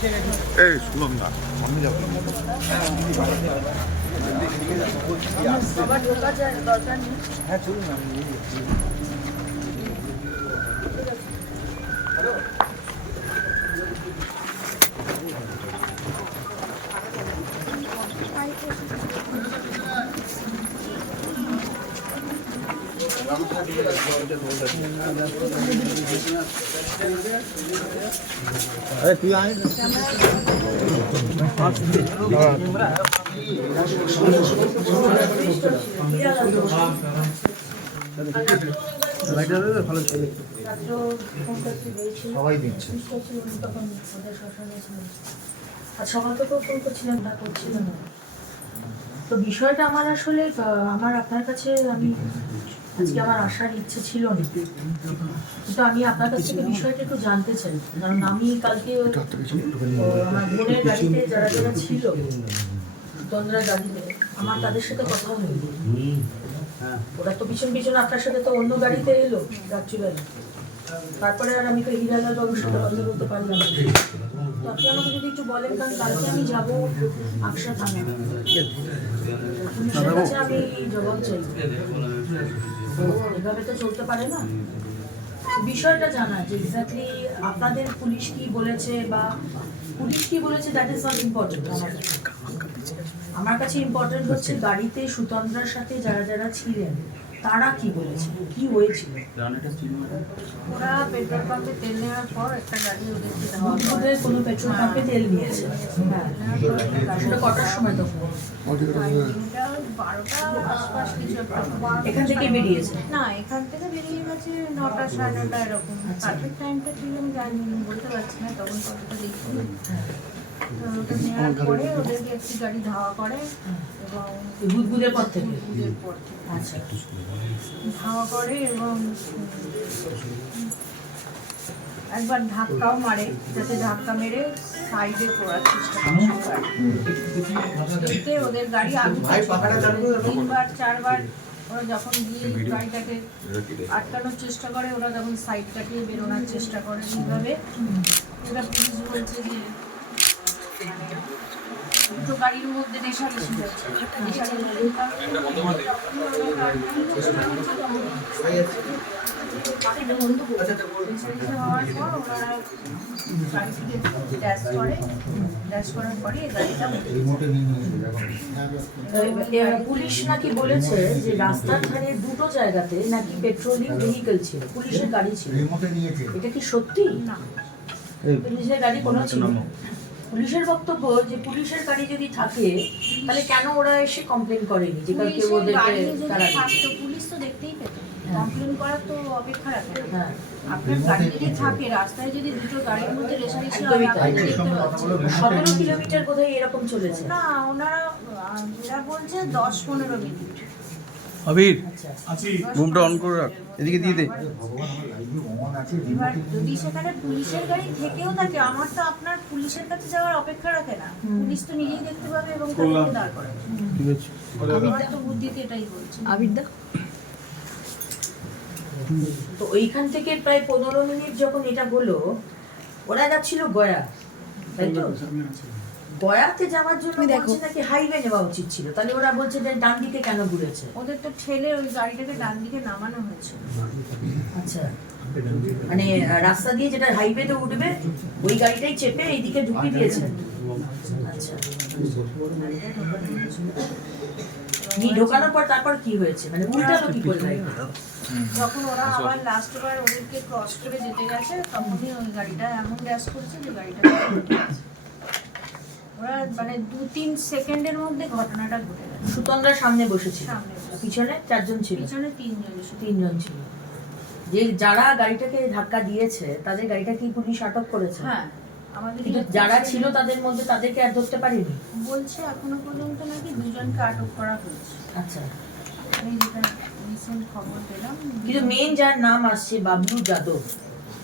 এই শুনুন না আমি যাব হ্যাঁ চলুন না अरे तू आए সবাই দিচ্ছে সকাল থেকে ফোন করছিলেন না করছিলেন না তো বিষয়টা আমার আসলে আমার আপনার কাছে আমি আজকে আমার আসার ইচ্ছে ছিল না কিন্তু আমি আপনার কাছ থেকে বিষয়টা একটু জানতে চাই কারণ আমি কালকে আমার বোনের গাড়িতে যারা যারা ছিল তন্দ্রা গাড়িতে আমার তাদের সাথে কথা হয়নি ওরা তো পিছন পিছন আপনার সাথে তো অন্য গাড়িতে এলো রাত্রিবেলা তারপরে আর আমি তো হিরালাল বাবুর সাথে কথা বলতে পারলাম না তো আপনি আমাকে যদি একটু বলেন কারণ কালকে আমি যাবো আকশা থানা পুলিশের কাছে আমি জবাব চাই এভাবে তো চলতে পারে না বিষয়টা জানা যে এক্স্যাক্টলি আপনাদের পুলিশ কি বলেছে বা পুলিশ কি বলেছে দ্যাট ইজ নট ইম্পর্টেন্ট আমার কাছে ইম্পর্টেন্ট হচ্ছে গাড়িতে সুতন্দ্রার সাথে যারা যারা ছিলেন তারা কি বলেছে কি হয়েছিল ওরা পেট্রোল পাম্পে তেল নেওয়ার পর একটা গাড়ি ওদের কোনো পেট্রোল পাম্পে তেল নিয়েছে সেটা কটার সময় তখন 12টার আশপাশ কিছু এখান থেকে বেরিয়েছে না এখান থেকে বেরিয়ে গেছে 9টা 9:30 এরকম পারফেক্ট টাইমটা ঠিক আমি জানি বলতে পারছি না তখন কতটা দেখছি ওটা নেওয়ার পরে ওদেরকে একটি গাড়ি ধাওয়া করে এবং বুধবুধের পর থেকে আচ্ছা ধাওয়া করে এবং একবার ধাক্কাও মারে যাতে ধাক্কা মেরে সাইডে পড়ার চেষ্টা করে ওদের গাড়ি আগে 3বার 4বার ওরা যখন গিয়ে গাড়িটাকে আটকানোর চেষ্টা করে ওরা যখন সাইডটাকে বেরোনোর চেষ্টা করে এইভাবে ওরা পুলিশ বলছে যে দুটো গাড়ির মধ্যে রেষারেষি হচ্ছে হওয়ার পর ওরা গাড়ি থেকে ড্যাশ করার পরে গাড়িটা পুলিশ নাকি বলেছে যে রাস্তার ধারে দুটো জায়গাতে নাকি পেট্রোলিং ভেহিকল ছিল পুলিশের গাড়ি ছিল এটা কি সত্যি না পুলিশের গাড়ি কোনো ছিল না পুলিশের বক্তব্য যে পুলিশের গাড়ি যদি থাকে তাহলে কেন ওরা এসে কমপ্লেন করেনি যে কালকে ওদেরকে তারা পুলিশ তো দেখতেই পেত কমপ্লেন করার তো অপেক্ষা রাখে না আপনার গাড়ি যদি থাকে রাস্তায় যদি দুটো গাড়ির মধ্যে রেষারেষি হয় আপনি দেখতে পাচ্ছেন 17 কিলোমিটার কোথায় এরকম চলেছে না ওনারা এরা বলছে 10-15 মিনিট আবির রুমটা অন করে রাখ এদিকে দিয়ে দে এবার যদি সেখানে পুলিশের গাড়ি থেকেও থাকে আমার তো আপনার পুলিশের কাছে যাওয়ার অপেক্ষা রাখে না পুলিশ তো নিজেই দেখতে পাবে এবং তাকে দাঁড় করে ঠিক আছে আমার তো বুদ্ধিতে এটাই বলছে আবিরদা তো ওইখান থেকে প্রায় 15 মিনিট যখন এটা হলো ওরা যাচ্ছিল গয়া তাই তো গয়াতে যাওয়ার জন্য বলছে নাকি হাইওয়ে নেওয়া উচিত ছিল তাহলে ওরা বলছে যে ডান দিকে কেন ঘুরেছে ওদের তো ঠেলে ওই গাড়িটাকে ডান দিকে নামানো হয়েছে আচ্ছা মানে রাস্তা দিয়ে যেটা হাইওয়েতে উঠবে ওই গাড়িটাই চেপে এইদিকে ঢুকিয়ে দিয়েছে আচ্ছা ঢোকানোর পর তারপর কি হয়েছে মানে উল্টালো কি করে যখন ওরা আবার লাস্ট বার ওদেরকে ক্রস করে যেতে গেছে তখনই ওই গাড়িটা এমন ড্যাশ করছে যে গাড়িটা ওরা মানে 2-3 সেকেন্ডের মধ্যে ঘটনাটা ঘটে গেছে সুতন্দ্রার সামনে বসেছিল সামনে পিছনে 4 জন ছিল পিছনে 3 জন ছিল 3 জন ছিল যে যারা গাড়িটাকে ধাক্কা দিয়েছে তাদের গাড়িটা কি পুলিশ আটক করেছে হ্যাঁ আমাদের কিন্তু যারা ছিল তাদের মধ্যে তাদেরকে আর ধরতে পারেনি বলছে এখনো পর্যন্ত নাকি দুজনকে আটক করা হয়েছে আচ্ছা আমি যেটা রিসেন্ট খবর পেলাম কিন্তু মেন যার নাম আসছে বাবলু যাদব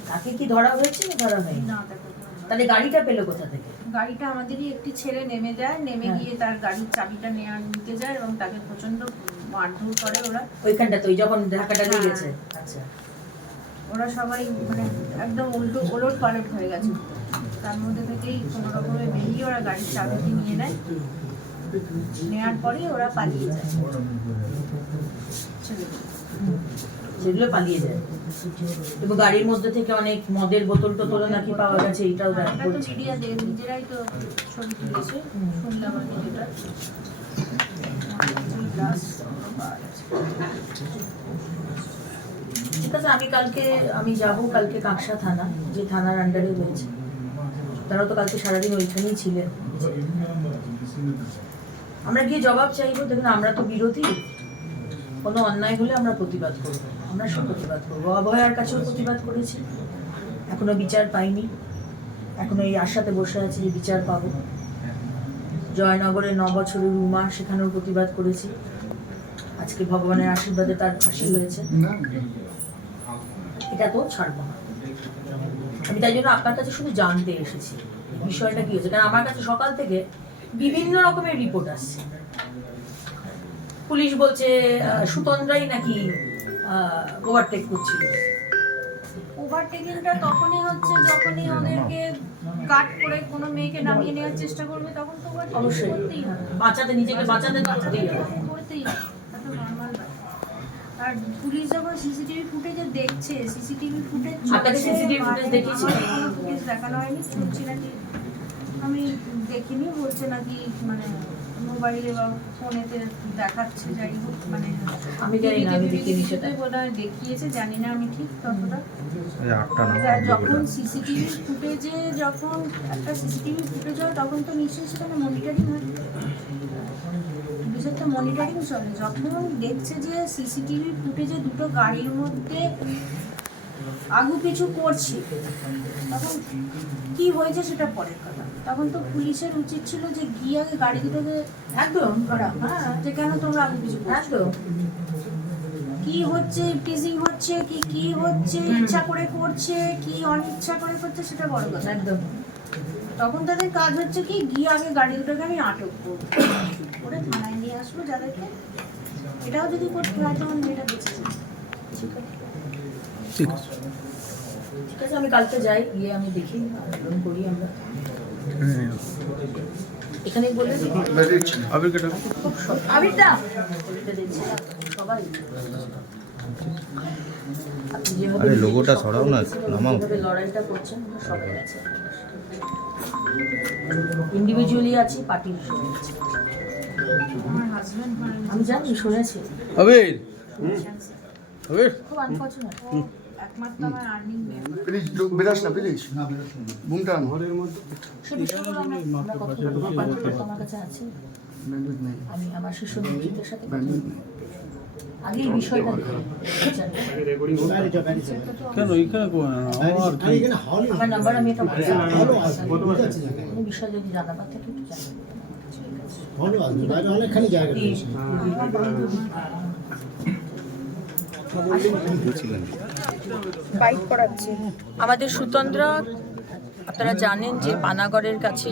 তাকে কি ধরা হয়েছে না ধরা হয়নি না তাকে তাহলে গাড়িটা পেলো কোথা থেকে গাড়িটা আমাদেরই একটি ছেলে নেমে যায় নেমে গিয়ে তার গাড়ির চাবিটা নিতে যায় এবং তাকে প্রচন্ড মারধর করে ওরা ওইখানটা তো যখন ঢাকাটা লেগেছে আচ্ছা ওরা সবাই মানে একদম উল্টো ওলট পালট হয়ে গেছে তার মধ্যে থেকেই কোনো রকমে বেরিয়ে ওরা গাড়ির চাবিটি নিয়ে নেয়, নেওয়ার পরেই ওরা পালিয়ে যায়। সেগুলো পালিয়ে যায়। এবং গাড়ির মধ্যে থেকে অনেক মদের বোতল টোতল নাকি পাওয়া গেছে, এইটাও এটা তো মিডিয়া নিজেরাই তো ছবি তুলেছে, শুনলাম আমি যেটা। ঠিক আছে, আমি যাব কালকে কাকসা থানা, যে থানার আন্ডারে রয়েছে। তারাও তো কালকে সারাদিন ওইখানেই ছিলেন। আমরা গিয়ে জবাব চাইবো। দেখুন, আমরা তো বিরোধী, কোনো অন্যায় হলে আমরা প্রতিবাদ করব, আমরা সব প্রতিবাদ করবো। অভয়ার কাছেও প্রতিবাদ করেছি, এখনো বিচার পাইনি, এখনো এই আশাতে বসে আছি যে বিচার পাবো। জয়নগরের 9 বছরের রুমা, সেখানেও প্রতিবাদ করেছি। আজকে ভগবানের আশীর্বাদে তার ফাঁসি হয়েছে। এটা তো ছাড়বো না। আমি তাই জন্য আপনার কাছে শুধু জানতে এসেছি বিষয়টা কি হয়েছে, কারণ আমার কাছে সকাল থেকে বিভিন্ন রকমের রিপোর্ট আসছে। পুলিশ বলছে সুতন্দ্রাই নাকি ওভারটেক করছিল। ওভারটেকিংটা তখনই হচ্ছে যখনই ওদেরকে কাট করে কোনো মেয়েকে নামিয়ে নেওয়ার চেষ্টা করবে, তখন তো ওভারটেকিং অবশ্যই করতেই হবে, নিজেকে বাঁচাতে করতেই হবে। করতেই হবে, এটা তো নর্মাল ব্যাপার। আর পুলিশ যখন সিসিটিভি ফুটেজে দেখছে, সিসিটিভি ফুটেজ আপনাকে CCTV ফুটেজ দেখিয়েছে? কোনো ফুটেজ দেখানো হয়নি, শুনছি নাকি, আমি দেখিনি, বলছে নাকি মানে মোবাইলে বা ফোনেতে দেখাচ্ছে, যাই হোক মানে আমি জানি না, আমি দেখিনি সেটা। বোধহয় দেখিয়েছে, জানি না আমি ঠিক ততটা। এই 8টা না, যখন সিসিটিভি ফুটেজে, যখন একটা সিসিটিভি ফুটেজ হয় তখন তো নিশ্চয়ই সেখানে মনিটরিং হয়, পুলিশের তো মনিটরিং চলে। যখন দেখছে যে সিসিটিভি ফুটেজে দুটো গাড়ির মধ্যে আগু পিছু করছে, তখন কি হয়েছে সেটা পরের কথা। তখন তো পুলিশের উচিত ছিল যে গিয়ে আগে গাড়ি দুটোকে একদম ধরা, হ্যাঁ, যে কেন তোমরা আগু পিছু করছো, একদম কি হচ্ছে, টিজিং হচ্ছে কি হচ্ছে, ইচ্ছা করে করছে কি অনিচ্ছা করে করছে, সেটা বড় কথা। একদম। তখন তাদের কাজ হচ্ছে কি, গিয়ে আগে গাড়ি দুটোকে আমি আটক করবো, করে থানায় নিয়ে আসবো যাদেরকে। এটাও যদি করতে হয় তখন এটা বেঁচে যাবে। ঠিক আছে। ঠিক আছে, আমি কালকে যাই, গিয়ে আমি দেখি আন্দোলন করি আমরা এখানেই বলে দিই। আবির কেটে আবিরদা দেখছি সবাই আপনি যেভাবে আরে লোগোটা সরাও না, নামাও। যেভাবে লড়াইটা করছেন সবাই আছে, ইন্ডিভিজুয়ালি আছি, পার্টির সঙ্গে আছি। আমার হাজব্যান্ড আমি জানি, শুনেছি, আবির আবির খুব আনফর্চুনেট। একমাত্র আমার আর্নিং মেম্বার। প্লিজ বেরাস না প্লিজ বুমটা ঘরের মধ্যে সে বিষয়গুলো আমরা কথা বলবো, পার্টিগুলো তো আমার কাছে আছে। আমি আমার শিশু নেতৃত্বের সাথে কথা বলবো। আগে এই বিষয়টা কেন এখানে আমার নাম্বার আমি এটা কোনো বিষয় যদি জানাবার থাকে একটু আমাদের সুতন্দ্রা, আপনারা জানেন যে পানাগড়ের কাছে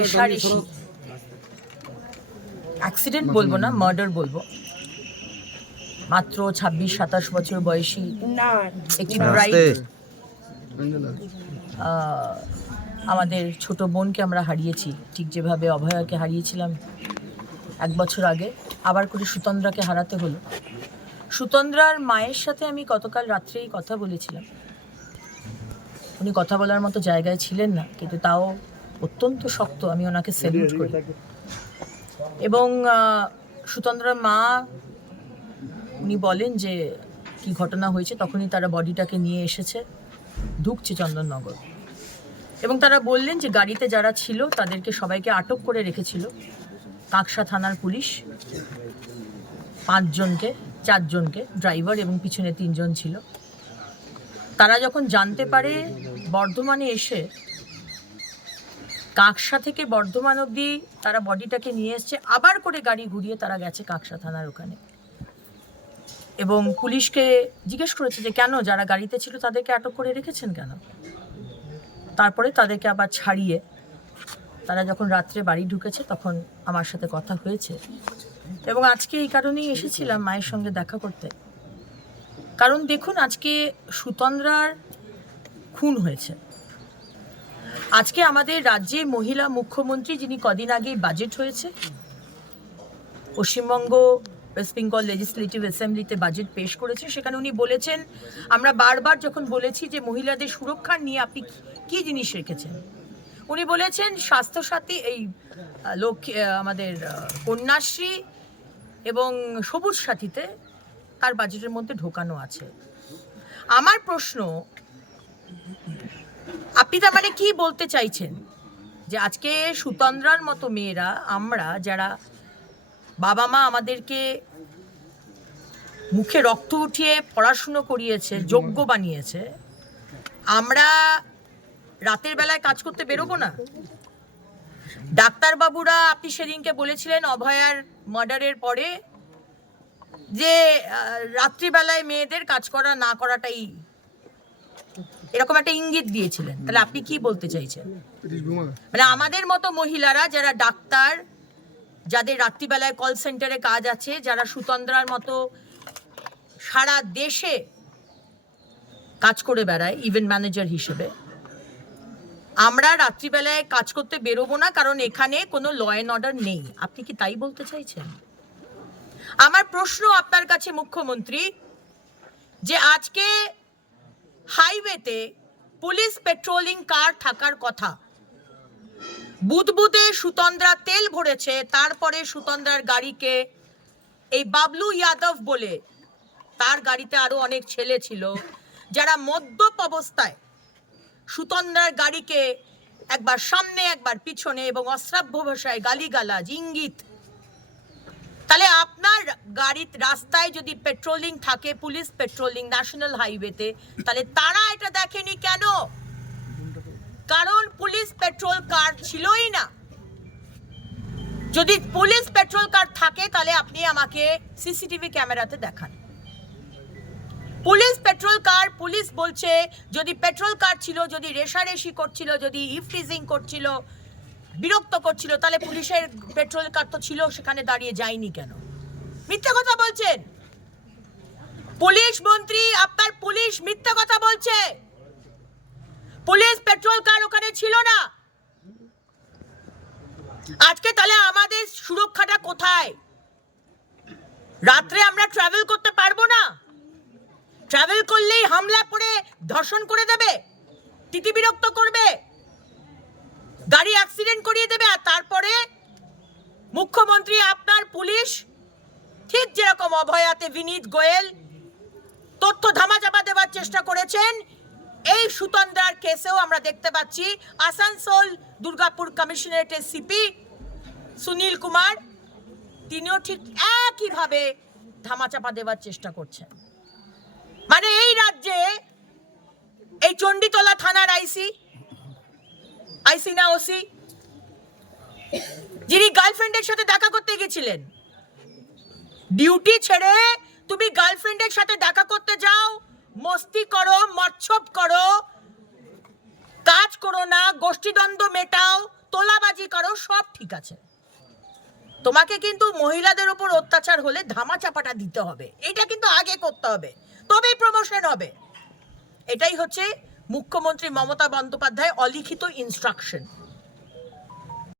রেশারেশি অ্যাক্সিডেন্ট বলবো না, মার্ডার বলবো, মাত্র 26-27 বছর বয়সী একটি ব্রাইড, আমাদের ছোট বোনকে আমরা হারিয়েছি, ঠিক যেভাবে অভয়াকে হারিয়েছিলাম 1 বছর আগে, আবার করে সুতন্দ্রাকে হারাতে হলো। সুতন্দ্রার মায়ের সাথে আমি গতকাল রাত্রেই কথা বলেছিলাম। উনি কথা বলার মতো জায়গায় ছিলেন না, কিন্তু তাও অত্যন্ত শক্ত, আমি ওনাকে স্যালুট করি। এবং সুতন্দ্রার মা, উনি বলেন যে কি ঘটনা হয়েছে, তখনই তারা বডিটাকে নিয়ে এসেছে, ঢুকছে চন্দননগর। এবং তারা বললেন যে গাড়িতে যারা ছিল তাদেরকে সবাইকে আটক করে রেখেছিল কাকসা থানার পুলিশ, 5 জনকে, 4 জনকে, ড্রাইভার এবং পিছনে 3 জন ছিল। তারা যখন জানতে পারে বর্ধমানে এসে, কাকসা থেকে বর্ধমান অবধি তারা বডিটাকে নিয়ে এসছে, আবার করে গাড়ি ঘুরিয়ে তারা গেছে কাকসা থানার ওখানে, এবং পুলিশকে জিজ্ঞেস করেছে যে কেন যারা গাড়িতে ছিল তাদেরকে আটক করে রেখেছেন কেন। তারপরে তাদেরকে আবার ছাড়িয়ে তারা যখন রাত্রে বাড়ি ঢুকেছে তখন আমার সাথে কথা হয়েছে। এবং আজকে এই কারণেই এসেছিলাম মায়ের সঙ্গে দেখা করতে, কারণ দেখুন আজকে সুতন্দ্রার খুন হয়েছে, আজকে আমাদের রাজ্যে মহিলা মুখ্যমন্ত্রী, যিনি কদিন আগেই বাজেট হয়েছে, পশ্চিমবঙ্গ ওয়েস্ট বেঙ্গল লেজিসলেটিভ অ্যাসেম্বলিতে বাজেট পেশ করেছে, সেখানে উনি বলেছেন, আমরা বারবার যখন বলেছি যে মহিলাদের সুরক্ষা নিয়ে আপনি কি জিনিস রেখেছেন, উনি বলেছেন স্বাস্থ্যসাথী, এই আমাদের কন্যাশ্রী এবং সবুজ সাথীতে তার বাজেটের মধ্যে ঢোকানো আছে। আমার প্রশ্ন, আপনি তার মানে কি বলতে চাইছেন যে আজকে সুতন্দ্রার মতো মেয়েরা, আমরা যারা বাবা মা আমাদেরকে মুখে রক্ত উঠিয়ে পড়াশুনো করিয়েছে, যোগ্য বানিয়েছে, আমরা রাতের বেলায় কাজ করতে বেরোবো না? ডাক্তারবাবুরা, আপনি সেদিনকে বলেছিলেন অভয়ার মার্ডারের পরে যে রাত্রিবেলায় মেয়েদের কাজ করা না করাটাই, এরকম একটা ইঙ্গিত দিয়েছিলেন। তাহলে আপনি কি বলতে চাইছেন? মানে আমাদের মতো মহিলারা যারা ডাক্তার, যাদের রাত্রিবেলায় কল সেন্টারে কাজ আছে, যারা সুতন্দ্রার মতো সারা দেশে কাজ করে বেড়ায় ইভেন্ট ম্যানেজার হিসেবে, আমরা রাত্রিবেলায় কাজ করতে বেরোবো না কারণ এখানে কোনো ল অ্যান্ড অর্ডার নেই। আপনি কি তাই বলতে চাইছেন? আমার প্রশ্ন আপনার কাছে মুখ্যমন্ত্রী, যে আজকে হাইওয়েতে পুলিশ পেট্রোলিং কার থাকার কথা, বুদবুদে সুতন্দ্রা তেল ভরেছে, তারপরে সুতন্দ্রার গাড়িকে এই বাবলু যাদব বলে, তার গাড়িতে আরো অনেক ছেলে ছিল যারা মদ্যপ অবস্থায় সুতন্দ্রার গাড়িকে একবার সামনে একবার পিছনে এবং অশ্রাব্য ভাষায় গালিগালাজ, ইঙ্গিত। তাহলে আপনার গাড়ির রাস্তায় যদি পেট্রোলিং থাকে, পুলিশ পেট্রোলিং ন্যাশনাল হাইওয়েতে, তাহলে তারা এটা দেখেনি কেন? কারণ পুলিশ পেট্রোল কার ছিলই না। যদি পুলিশ পেট্রোল কার থাকে তাহলে আপনি আমাকে সিসিটিভি ক্যামেরাতে দেখান। পুলিশ পেট্রোল কার, পুলিশ বলছে যদি পেট্রোল কার ছিল, যদি রেশারেশি করছিল, যদি ইফটিজিং করছিল, বিরক্ত করছিল, তাহলে পুলিশের পেট্রোল কার তো ছিল, সেখানে দাঁড়িয়ে যায়নি কেন? মিথ্যা কথা বলছেন পুলিশ মন্ত্রী, আপনার পুলিশ মিথ্যা কথা বলছে। পুলিশ পেট্রোল কার ওখানে ছিল না। আজকে তাহলে আমাদের সুরক্ষাটা কোথায়? রাত্রে আমরা ট্রাভেল করতে পারবো না? ট্রাভেল করলেই হামলা করে ধর্ষণ করে দেবে, তিতি বিরক্ত করবে, গাড়ি অ্যাক্সিডেন্ট করিয়ে দেবে। আর তারপরে মুখ্যমন্ত্রী, আপনার পুলিশ ঠিক যেরকম অভয়াতে বিনীত গোয়েল তথ্য ধামাচাপা দেওয়ার চেষ্টা করেছেন, এই সুতন্দ্রার কেসেও আমরা দেখতে পাচ্ছি আসানসোল দুর্গাপুর কমিশনারেটের সিপি সুনীল কুমার, তিনিও ঠিক একইভাবে ধামাচাপা দেওয়ার চেষ্টা করছেন। মানে এই রাজ্যে এই চণ্ডীতলা থানার আইসি না ওসি, যিনি গার্লফ্রেন্ডের সাথে দেখা করতে গেছিলেন, ডিউটি ছেড়ে তুমি গার্লফ্রেন্ডের সাথে দেখা করতে যাও, মস্তি করো, মচ্ছব করো, কাজ করো না, গোষ্ঠীদ্বন্দ্ব মেটাও, তোলাবাজি করো, সব ঠিক আছে। তোমাকে কিন্তু মহিলাদের উপর অত্যাচার হলে ধামাচাপাটা দিতে হবে, এটা কিন্তু আগে করতে হবে, তবেই প্রমোশন হবে। এটাই হচ্ছে মুখ্যমন্ত্রী মমতা বন্দ্যোপাধ্যায় অলিখিত ইনস্ট্রাকশন।